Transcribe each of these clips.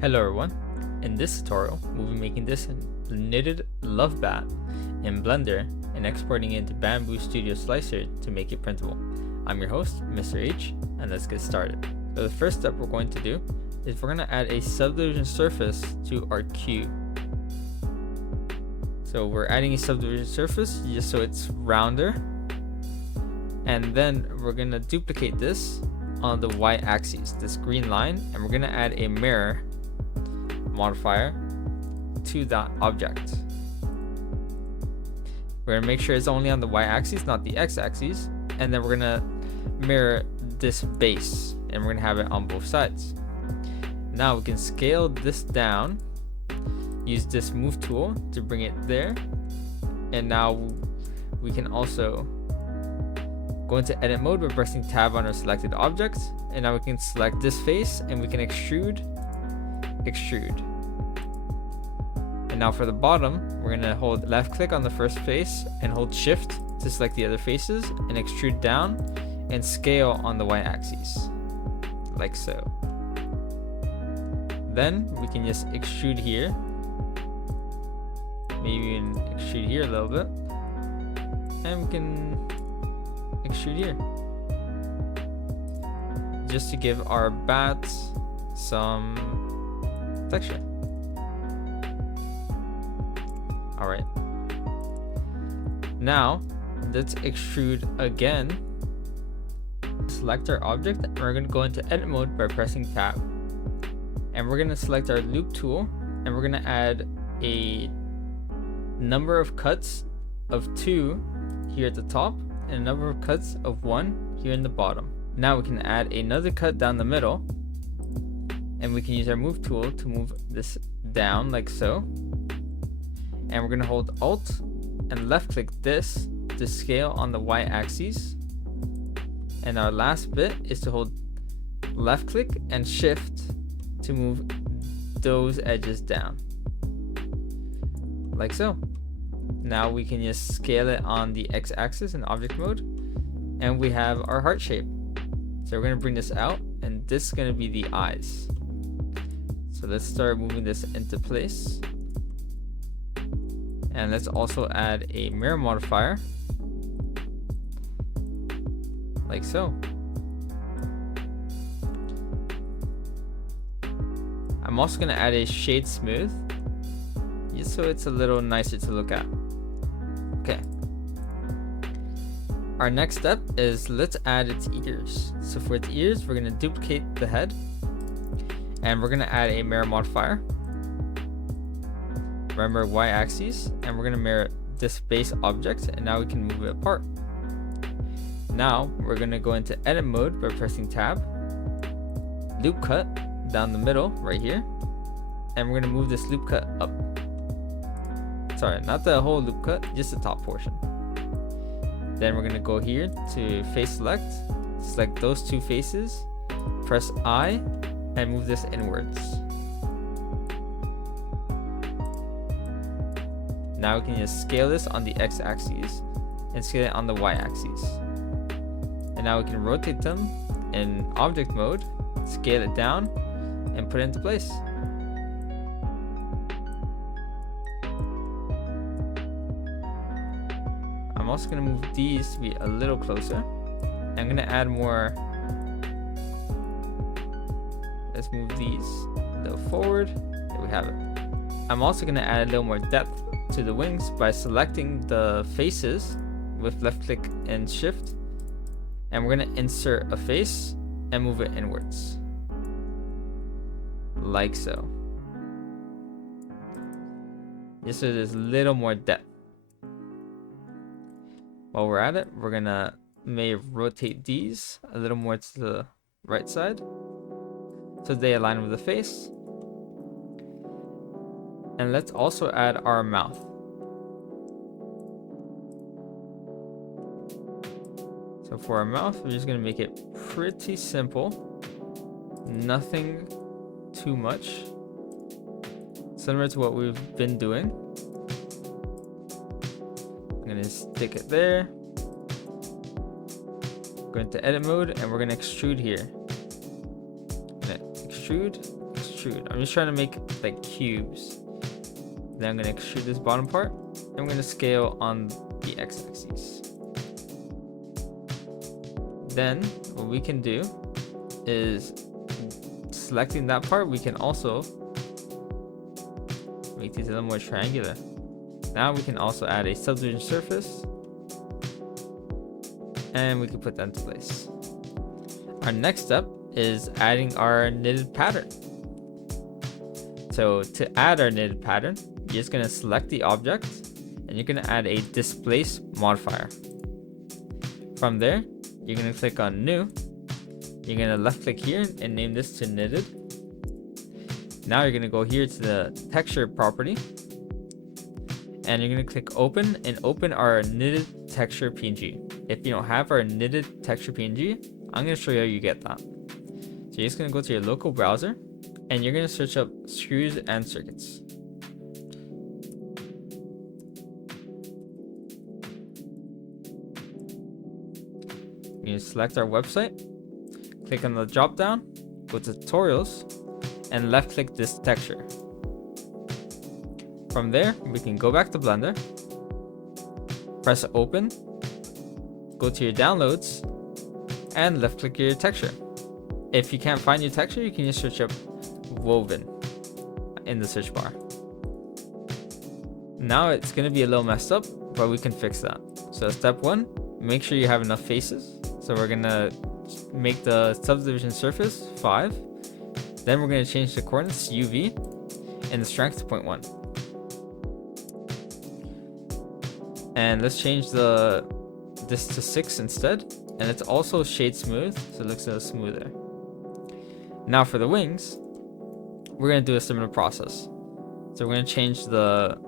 Hello everyone, in this tutorial we'll be making this knitted Love Bat in Blender and exporting it into Bambu Studio Slicer to make it printable. I'm your host, Mr. H, and let's get started. So the first step we're going to do is we're going to add a subdivision surface to our cube. So we're adding a subdivision surface just so it's rounder, and then we're going to duplicate this on the y-axis, this green line, and we're going to add a mirror modifier to that object. We're going to make sure it's only on the y-axis, not the x-axis, and then we're going to mirror this base, and we're going to have it on both sides. Now we can scale this down, use this move tool to bring it there, and now we can also go into edit mode by pressing tab on our selected object, and now we can select this face and we can extrude. And now for the bottom, we're going to hold left click on the first face and hold shift to select the other faces and extrude down and scale on the y-axis, like so. Then we can just extrude here, maybe even extrude here a little bit, and we can extrude here, just to give our bat some texture. Alright, now let's extrude again. Select our object, and we're going to go into edit mode by pressing tab, and we're going to select our loop tool, and we're going to add a number of cuts of 2 here at the top and a number of cuts of 1 here in the bottom. Now we can add another cut down the middle, and we can use our move tool to move this down like so, and we're going to hold alt and left click this to scale on the y-axis. And our last bit is to hold left click and shift to move those edges down, like so. Now we can just scale it on the x-axis in object mode, and we have our heart shape. So we're going to bring this out, and this is going to be the eyes. So let's start moving this into place, and let's also add a mirror modifier, like so. I'm also going to add a shade smooth, just so it's a little nicer to look at. Okay. Our next step is let's add its ears. So for its ears, we're going to duplicate the head, and we're going to add a mirror modifier. Remember y-axis, and we're going to mirror this base object, and now we can move it apart. Now we're going to go into edit mode by pressing tab, loop cut down the middle right here, and we're going to move this loop cut up. Sorry, not the whole loop cut, just the top portion. Then we're going to go here to face select those 2 faces, press I, and move this inwards. Now we can just scale this on the x-axis and scale it on the y-axis. And now we can rotate them in object mode, scale it down, and put it into place. I'm also going to move these to be a little closer. I'm going to add more. Let's move these a little forward. There we have it. I'm also going to add a little more depth to the wings by selecting the faces with left click and shift, and we're going to insert a face and move it inwards, like so, just so there's a little more depth. While we're at it, we're going to maybe rotate these a little more to the right side so they align with the face. And let's also add our mouth. So for our mouth, we're just going to make it pretty simple, nothing too much, similar to what we've been doing. I'm going to stick it there, go into edit mode, and we're going to extrude here. Extrude, extrude. I'm just trying to make like cubes. Then I'm gonna extrude this bottom part. I'm gonna scale on the x-axis. Then what we can do is selecting that part, we can also make these a little more triangular. Now we can also add a subdivision surface, and we can put that into place. Our next step is adding our knitted pattern. So to add our knitted pattern, you're just going to select the object and you're going to add a displace modifier. From there, you're going to click on new. You're going to left click here and name this to knitted. Now you're going to go here to the texture property and you're going to click open and open our knitted texture PNG. If you don't have our knitted texture PNG, I'm going to show you how you get that. So you're just going to go to your local browser and you're going to search up Screws and Circuits. You're going to select our website, click on the drop down, go to tutorials, and left click this texture. From there, we can go back to Blender, press open, go to your downloads, and left click your texture. If you can't find your texture, you can just search up woven in the search bar. Now it's going to be a little messed up, but we can fix that. So step 1, make sure you have enough faces. So we're going to make the subdivision surface 5. Then we're going to change the coordinates to UV and the strength to 0.1. And let's change this to 6 instead. And it's also shade smooth, so it looks a little smoother. Now for the wings, we're going to do a similar process. So we're going to change the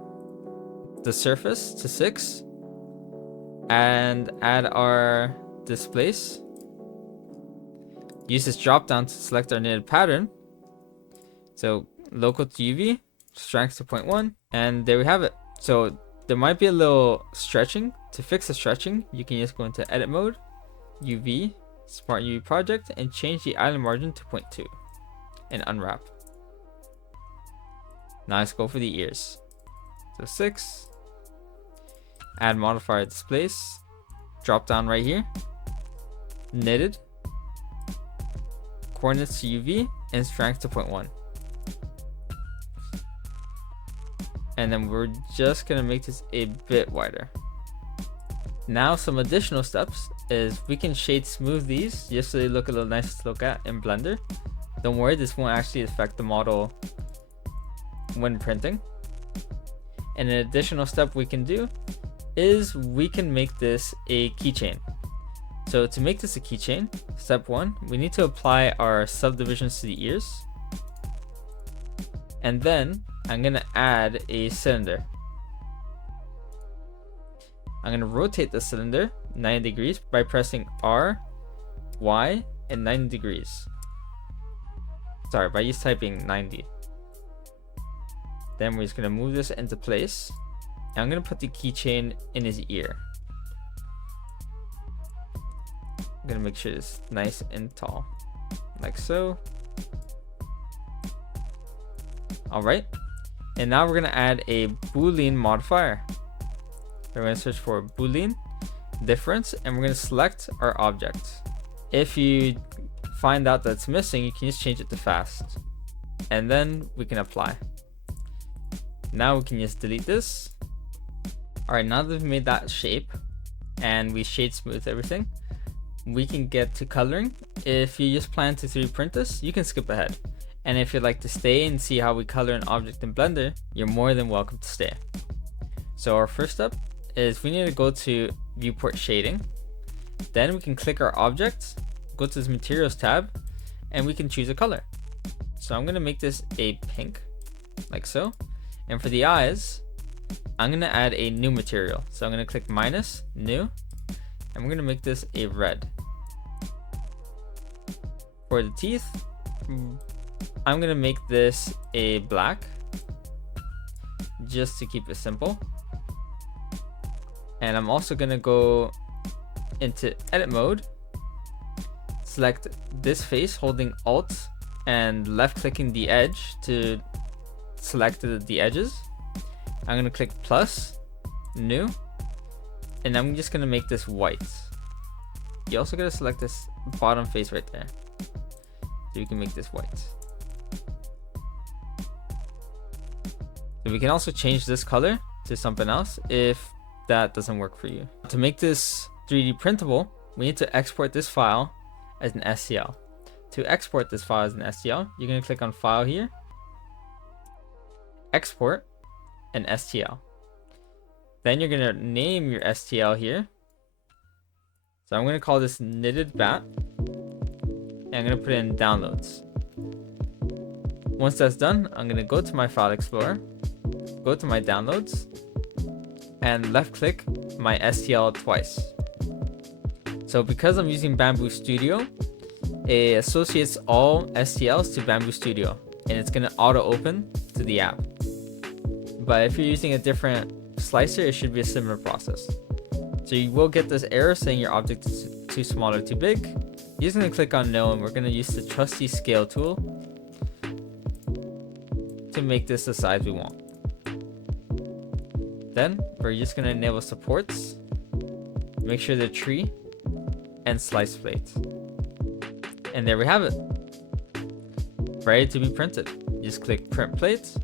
surface to 6 and add our displace. Use this drop down to select our knitted pattern. So local to UV, strength to 0.1, and there we have it. So there might be a little stretching. To fix the stretching, you can just go into edit mode, UV, Smart UV project, and change the island margin to 0.2 and unwrap. Now let's go for the ears. So 6, add modifier displace, drop down right here, knitted, coordinates to UV, and strength to 0.1. And then we're just gonna make this a bit wider. Now some additional steps is we can shade smooth these just so they look a little nice to look at in Blender. Don't worry, this won't actually affect the model when printing. And an additional step we can do is we can make this a keychain. So to make this a keychain, step 1, we need to apply our subdivisions to the ears. And then I'm gonna add a cylinder. I'm going to rotate the cylinder 90 degrees by pressing R, Y, and 90 degrees. Sorry, by just typing 90. Then we're just going to move this into place. And I'm going to put the keychain in his ear. I'm going to make sure it's nice and tall, like so. Alright, and now we're going to add a Boolean modifier. We're going to search for Boolean difference and we're going to select our object. If you find out that's missing, you can just change it to fast. And then we can apply. Now we can just delete this. Alright, now that we've made that shape and we shade smooth everything, we can get to coloring. If you just plan to 3D print this, you can skip ahead. And if you'd like to stay and see how we color an object in Blender, you're more than welcome to stay. So our first step is we need to go to viewport shading. Then we can click our object, go to this materials tab, and we can choose a color. So I'm going to make this a pink, like so. And for the eyes, I'm going to add a new material. So I'm going to click minus, new, and we're going to make this a red. For the teeth, I'm going to make this a black, just to keep it simple. And I'm also going to go into edit mode, select this face holding Alt and left clicking the edge to select the edges. I'm gonna click plus, new, and I'm just gonna make this white. You also gotta select this bottom face right there, so you can make this white. So we can also change this color to something else if that doesn't work for you. To make this 3D printable, we need to export this file as an STL. To export this file as an STL, you're gonna click on File here, Export, and STL. Then you're gonna name your STL here. So I'm gonna call this Knitted Bat, and I'm gonna put it in Downloads. Once that's done, I'm gonna go to my File Explorer, go to my Downloads, and left click my STL twice. So because I'm using Bambu Studio, it associates all STLs to Bambu Studio, and it's gonna auto open to the app. But if you're using a different slicer, it should be a similar process. So you will get this error saying your object is too small or too big. You're just gonna click on no, and we're gonna use the trusty scale tool to make this the size we want. Then we're just gonna enable supports, make sure they're tree, and slice plates. And there we have it, ready to be printed. Just click print plates,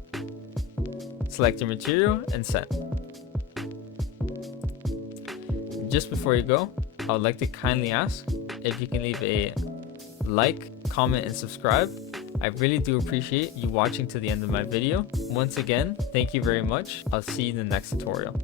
select your material, and send. Just before you go, I would like to kindly ask if you can leave a like, comment, and subscribe. I really do appreciate you watching to the end of my video. Once again, thank you very much. I'll see you in the next tutorial.